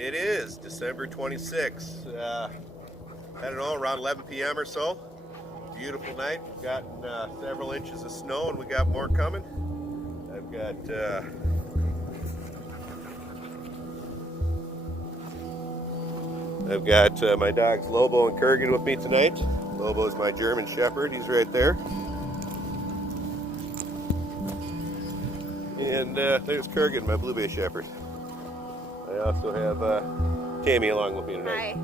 It is December 26th. I don't know, around 11 p.m. or so. Beautiful night. We've gotten several inches of snow, and we got more coming. I've got my dogs Lobo and Kurgan with me tonight. Lobo is my German Shepherd. He's right there. And there's Kurgan, my Blue Bay Shepherd. I also have Tammy along with me tonight. Hi.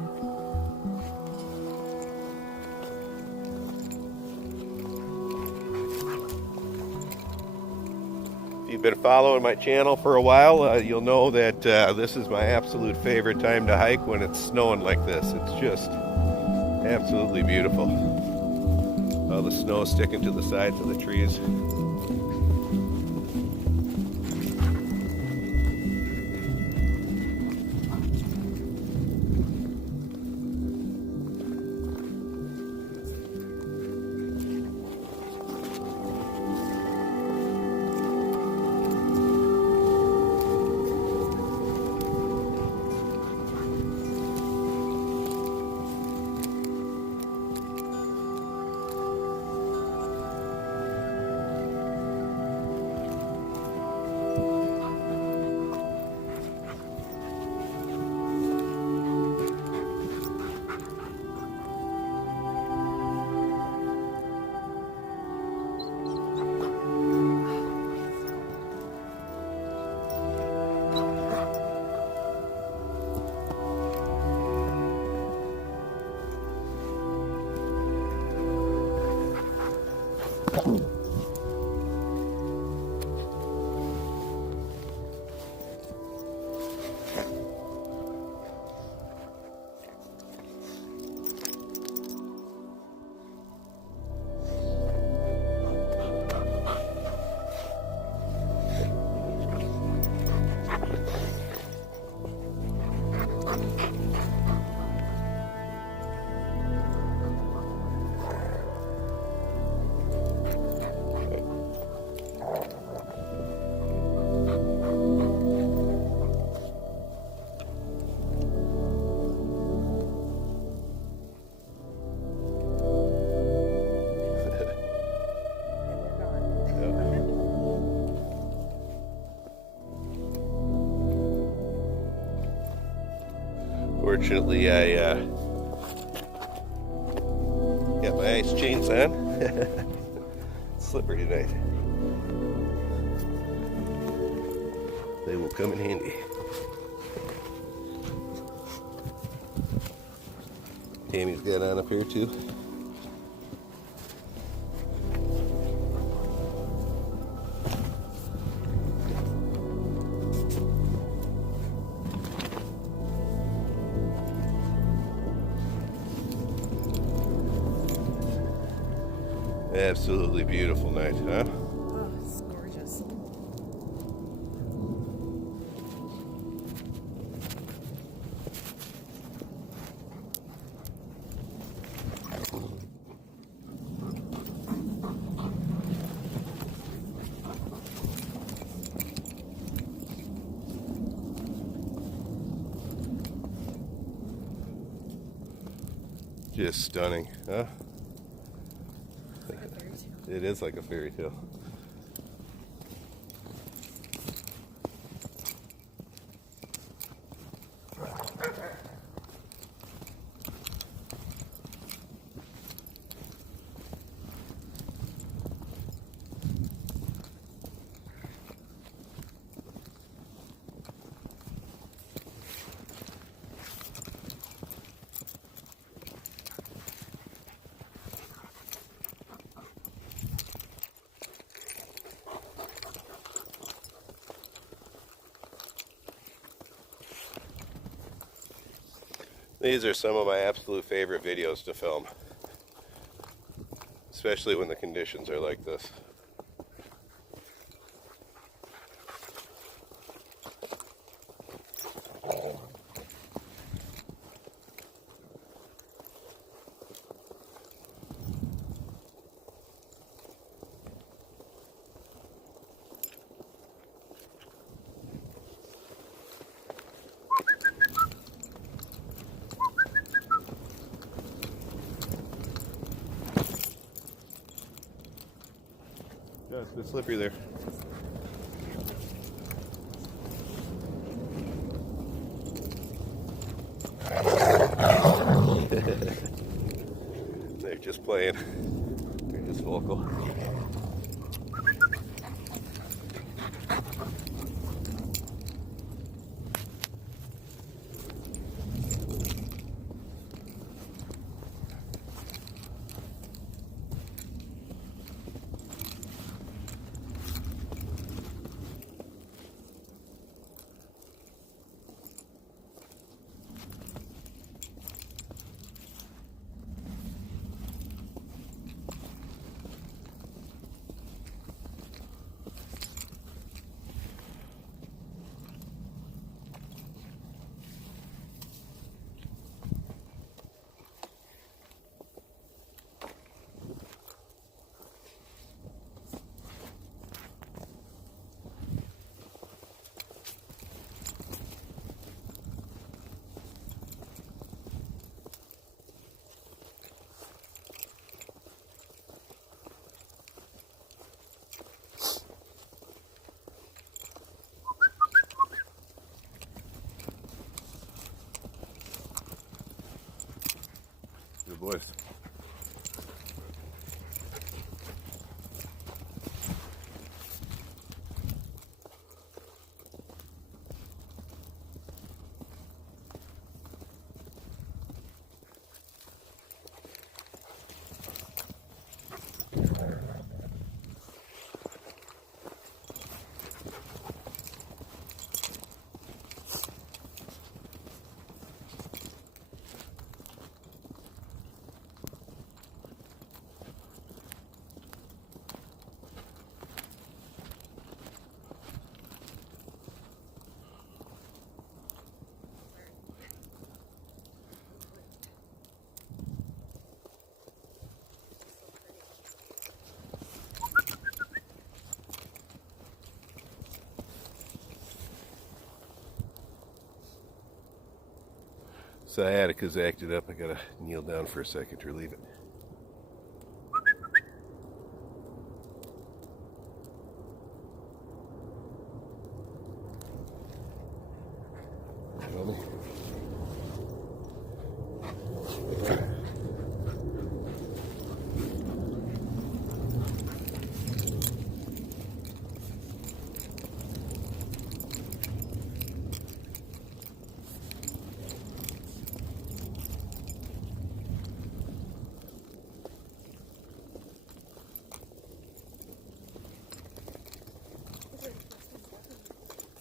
If you've been following my channel for a while, you'll know that this is my absolute favorite time to hike when it's snowing like this. It's just absolutely beautiful. All the snow sticking to the sides of the trees. Fortunately, I got my ice chains on. Slippery tonight. They will come in handy. Tammy's got on up here too. Absolutely beautiful night, huh? Oh, it's gorgeous. Just stunning, huh? It is like a fairy tale. These are some of my absolute favorite videos to film, especially when the conditions are like this. it's a bit slippery there. They're just playing. They're just vocal. Good boys. Sciatica's acted up. I gotta kneel down for a second to relieve it. Feel me?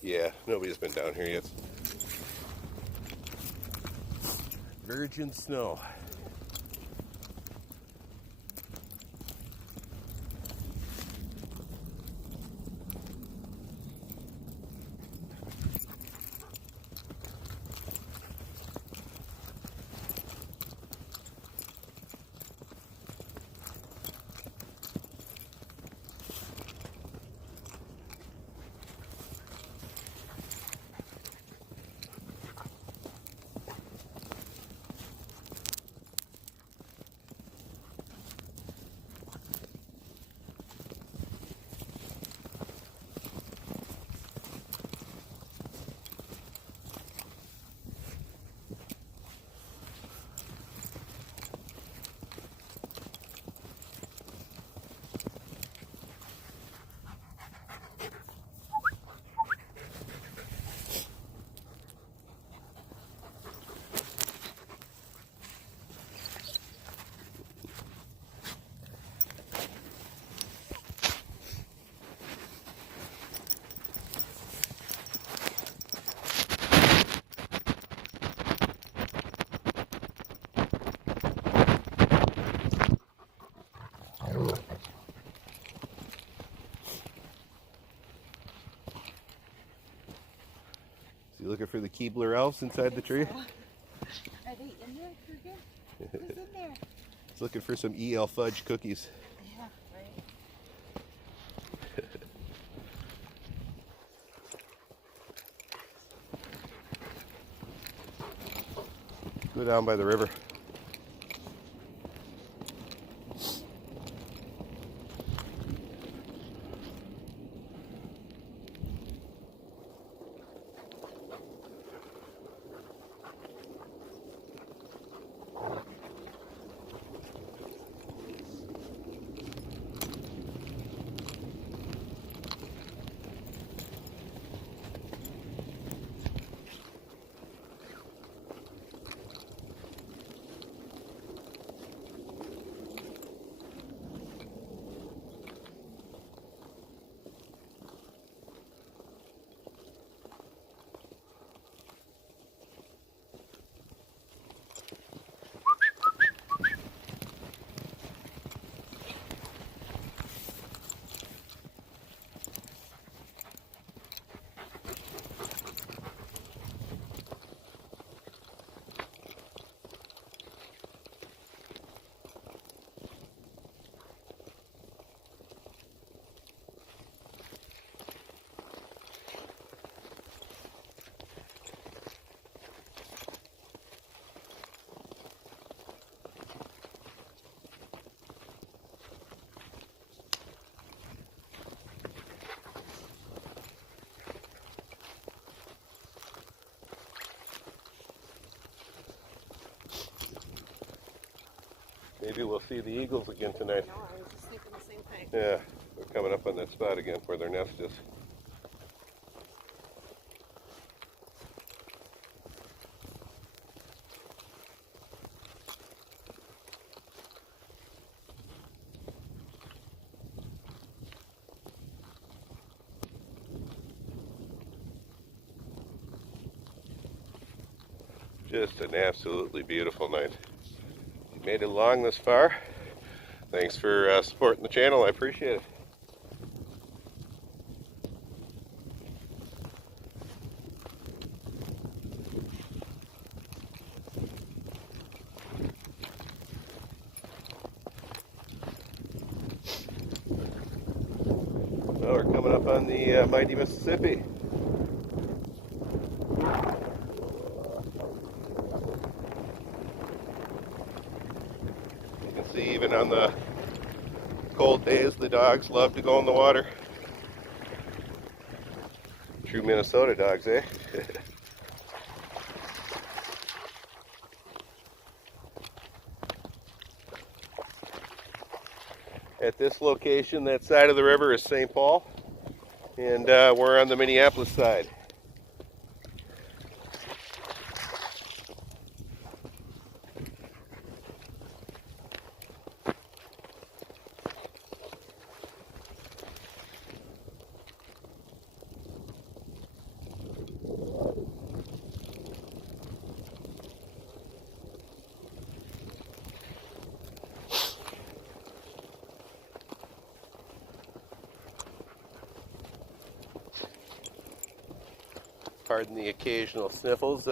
Yeah, nobody's been down here yet. Virgin snow. You looking for the Keebler elves inside the tree? Are they in there, Kurgan? Who's in there? He's looking for some EL fudge cookies. Yeah, right. Go down by the river. Maybe we'll see the eagles again tonight. No, I was just thinking the same thing. Yeah, they're coming up on that spot again where their nest is. Just an absolutely beautiful night. You made it along this far. Thanks for supporting the channel. I appreciate it. Well, we're coming up on the mighty Mississippi. You can see even on the cold days the dogs love to go in the water. True Minnesota dogs, eh? At this location, that side of the river is St. Paul, and we're on the Minneapolis side. Pardon the occasional sniffles.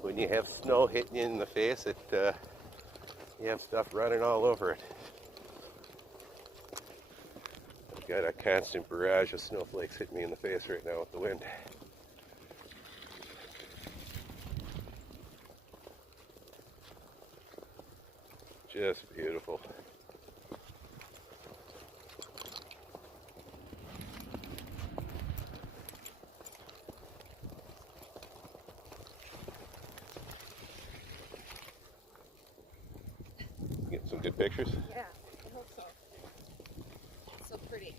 When you have snow hitting you in the face, you have stuff running all over it. I've got a constant barrage of snowflakes hitting me in the face right now with the wind. Just beautiful. Get some good pictures. Yeah, I hope so. It's so pretty.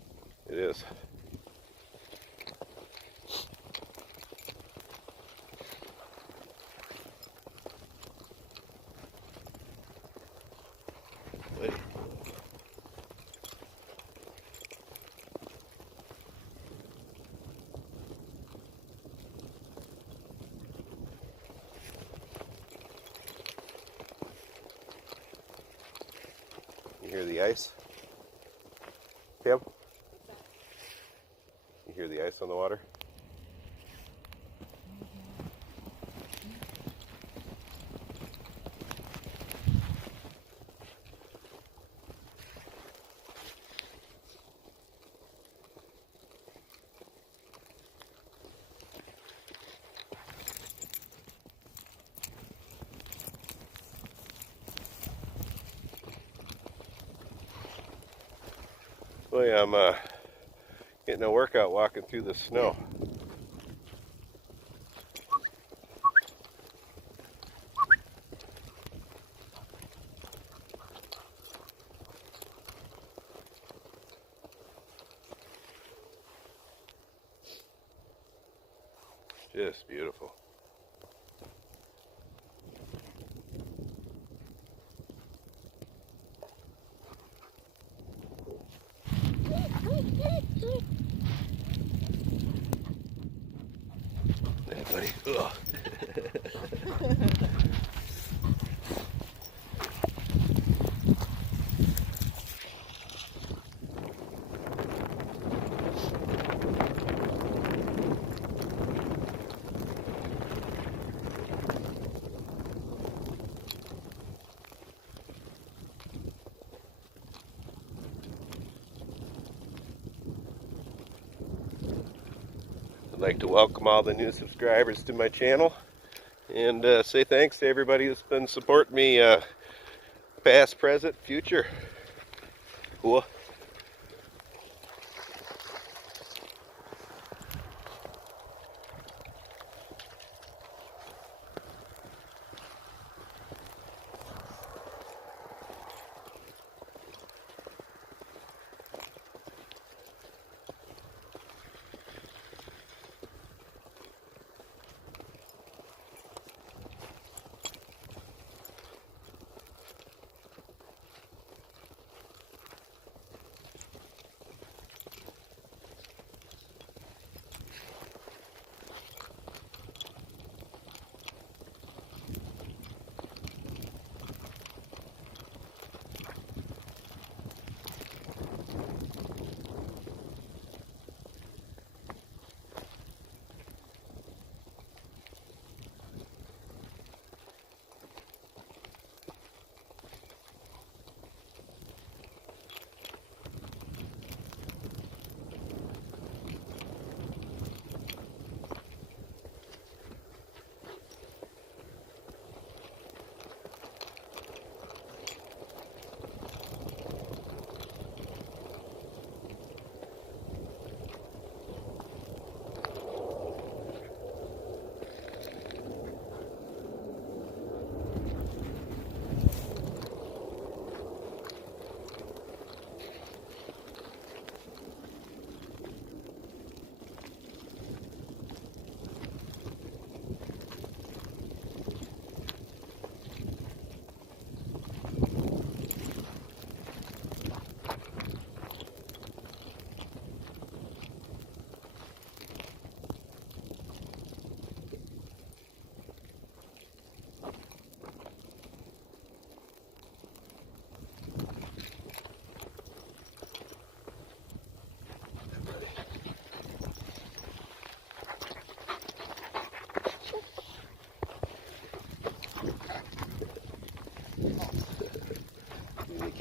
It is. Wait. You hear the ice? Tim? You hear the ice on the water? Boy, I'm getting a workout walking through the snow. Just beautiful. Hey, buddy. Ugh. I'd like to welcome all the new subscribers to my channel and say thanks to everybody who's been supporting me past, present, future. Cool.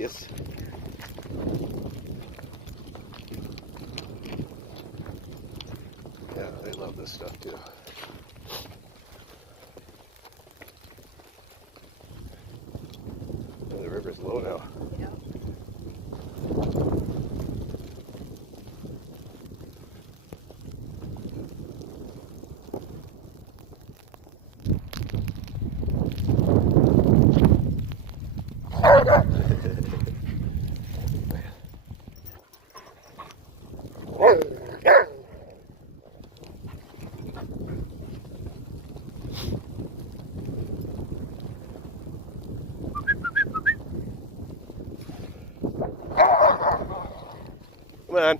kiss. Yeah, they love this stuff too. Oh, the river's low now. Yeah. Come on.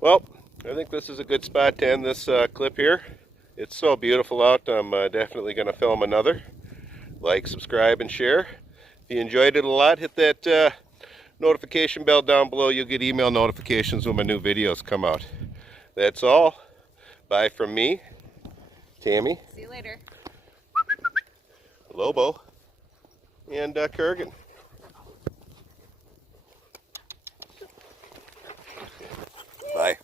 Well, I think this is a good spot to end this clip here. It's so beautiful out, I'm definitely going to film another. Like, subscribe, and share. If you enjoyed it a lot, hit that notification bell down below. You'll get email notifications when my new videos come out. That's all. Bye from me, Tammy. See you later. Lobo, and Kurgan. Bye.